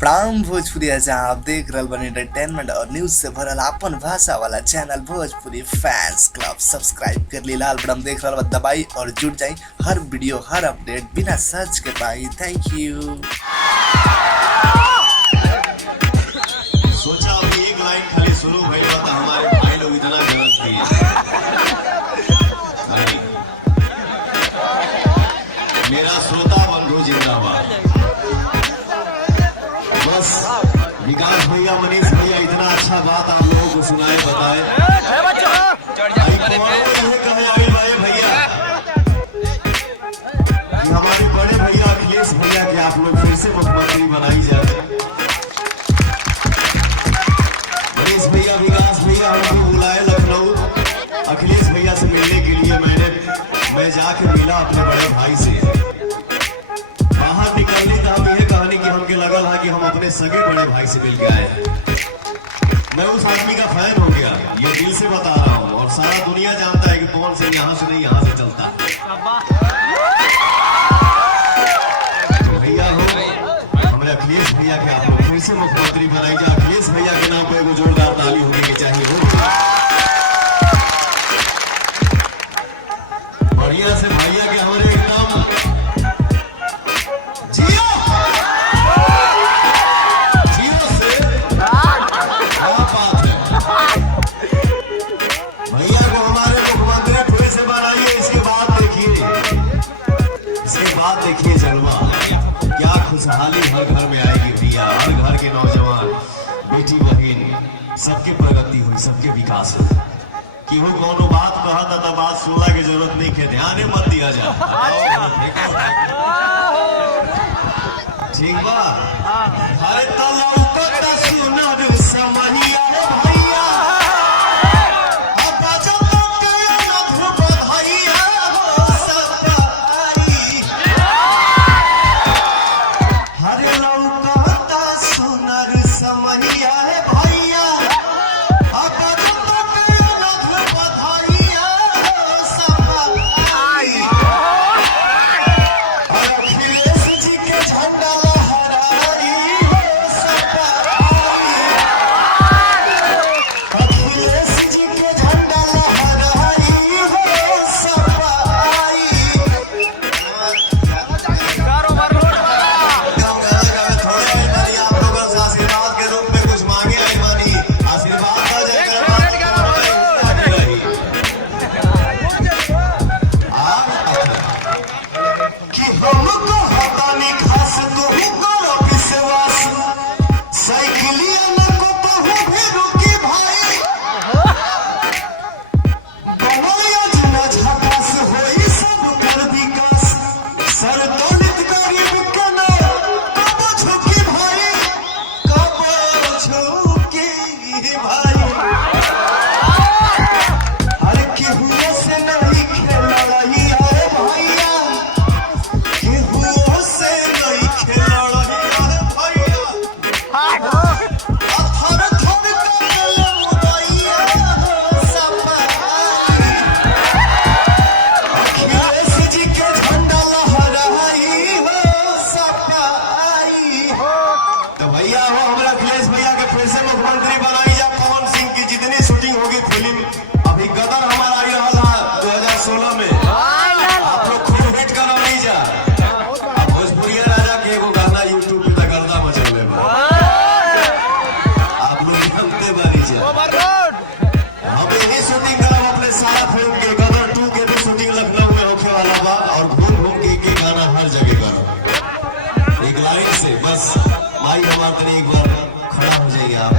प्राम भोजपुरी जहाँ आप देख रहल बनी एंटरटेनमेंट और न्यूज से भरल अपन भाषा वाला channel Bhojpuri fans club. Subscribe कर ली, लाल बटन देख रहल बा दबाई और जुड़ जाई हर वीडियो हर अपडेट बिना सर्च के पाई। Thank you. सोचा अभी एक लाइन खाली शुरू भइल बा त हमारे भाई लोग इतना गलत दिए। मेरा श्रोता बंधु जिंदाबाद। बस विकास भैया, मनीष भैया इतना अच्छा बात आप लोगों को सुनाए बताए। भैया हमारे बड़े भैया अखिलेश भैया के आप लोग फिर से मुख्यमंत्री बनाई जाए। मनीष भैया, विकास भैया हमको बुलाए लखनऊ अखिलेश भैया से मिलने के लिए। मैं जाके मिला अपने बड़े भाई से। बाहर निकलने का हम यह कहानी कि हमके लगल है कि हम अपने सगे बड़े भाई से मिल के आए हैं। मैं उस आदमी का फैन हो गया, ये दिल से बता रहा हूँ। और सारा दुनिया जानता है कि कौन से यहाँ से नहीं यहाँ से चलता है। तो भैया हो हमारे अखिलेश भैया के आप लोग फिर से मुख्यमंत्री बनाई जा। अखिलेश भैया के नाम पर एगो जोरदार ताली होने की चाहिए। बढ़िया से भैया के हमारे एकदम देखिए जलवा, क्या खुशहाली हर घर में आएगी भैया। हर घर के नौजवान बेटी बहन सबके प्रगति हुई, सबके विकास हुई। कि हो कोनो बात कहता था, बात सुनला की जरूरत नहीं है, ध्यान मत दिया जा। ठीक बा। अरे तलौकत सुनर समहिया भैया, मुख्यमंत्री बनाई जा। पवन सिंह की जितनी शूटिंग होगी फिल्म, अभी गदर हमारा आई रहा 2016 में। आप लोग खुद हिट करो नहीं जा। अब भोजपुरी राजा के एगो गाना यूट्यूब पे गर्दा मचले बा, आप लोग जानते बानी जा। हम यही शूटिंग करब अपने सारा फिल्म के। गदर 2 के भी शूटिंग लखनऊ में होखे वाला बा। और घूम घूम के गाना हर जगह करो एक लाइन से। बस माई हमारे एक बार खड़ा हो जाइए आप।